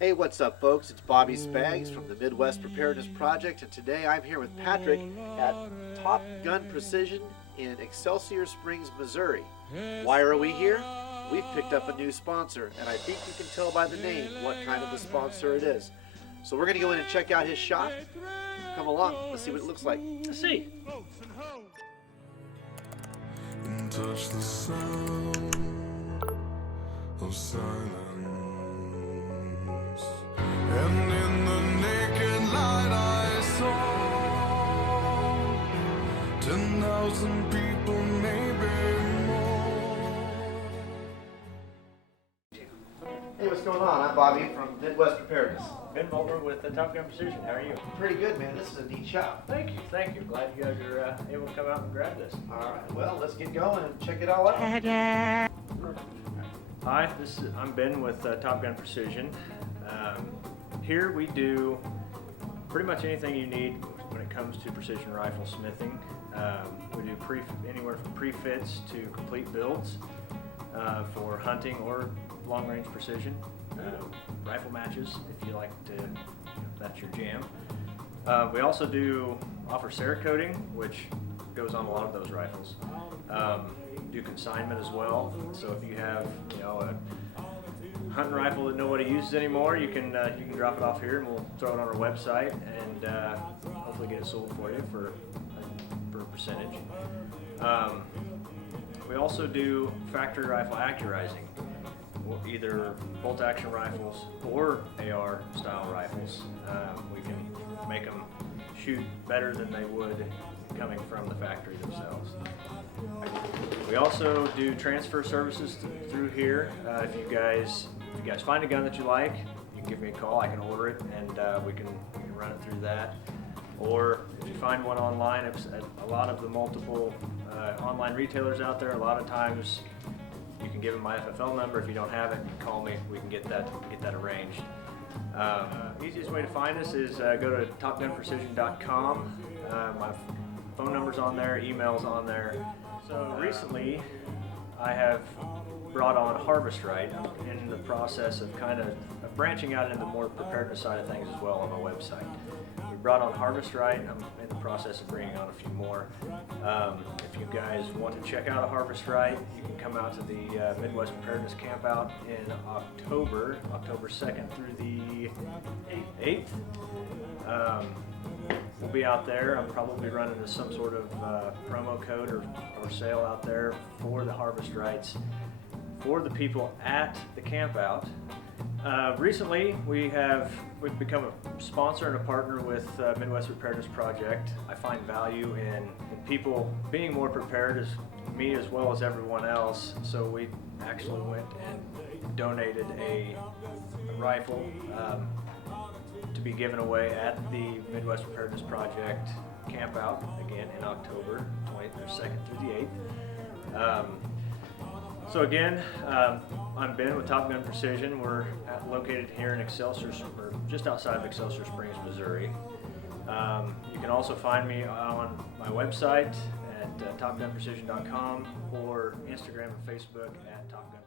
Hey, what's up, folks? It's Bobby Spags from the Midwest Preparedness Project, and today I'm here with Patrick at Top Gun Precision in Excelsior Springs, Missouri. Why are we here? We've picked up a new sponsor, and I think you can tell by the name what kind of a sponsor it is. So we're going to go in and check out his shop. Come along, let's see what it looks like. Let's see. And touch the sound of silence, and in the naked light I saw 10,000 people, maybe more. Hey, what's going on? I'm Bobby from Midwest Preparedness. Ben Mulder with Top Gun Precision. How are you? Pretty good, man. This is a neat shop. Thank you. Thank you. Glad you guys are able to come out and grab this. All right, well, let's get going and check it all out. Hi, I'm Ben with Top Gun Precision. Here we do pretty much anything you need when it comes to precision rifle smithing. We do anywhere from pre-fits to complete builds for hunting or long-range precision. Rifle matches, if you like to, that's your jam. We also offer Cerakoting, which goes on a lot of those rifles. Do consignment as well. So if you have, a hunting rifle that nobody uses anymore, you can drop it off here, and we'll throw it on our website and hopefully get it sold for you for a percentage. We also do factory rifle accurizing, either bolt action rifles or AR style rifles. We can make them shoot better than they would coming from the factory themselves. We also do transfer services through here. If you guys find a gun that you like, you can give me a call. I can order it, and we can run it through that. Or if you find one online, at a lot of the multiple online retailers out there, a lot of times you can give them my FFL number. If you don't have it, call me. We can get that arranged. Easiest way to find us is go to topgunprecision.com. My phone number's on there, email's on there. So recently, I have brought on Harvest Right. I'm in the process of kind of branching out into the more preparedness side of things as well on my website. We brought on Harvest Right. I'm in the process of bringing on a few more. If you guys want to check out a Harvest Right, you can come out to the Midwest Preparedness Campout in October 2nd through the 8th. We'll be out there. I'm probably running some sort of promo code or sale out there for the Harvest Rights for the people at the campout. Recently, we've become a sponsor and a partner with Midwest Preparedness Project. I find value in people being more prepared, as me as well as everyone else. So we actually went and donated a rifle to be given away at the Midwest Preparedness Project campout again in October 2nd through the 8th. So again, I'm Ben with Top Gun Precision. We're located here in Excelsior, or just outside of Excelsior Springs, Missouri. You can also find me on my website at topgunprecision.com or Instagram and Facebook at Top Gun.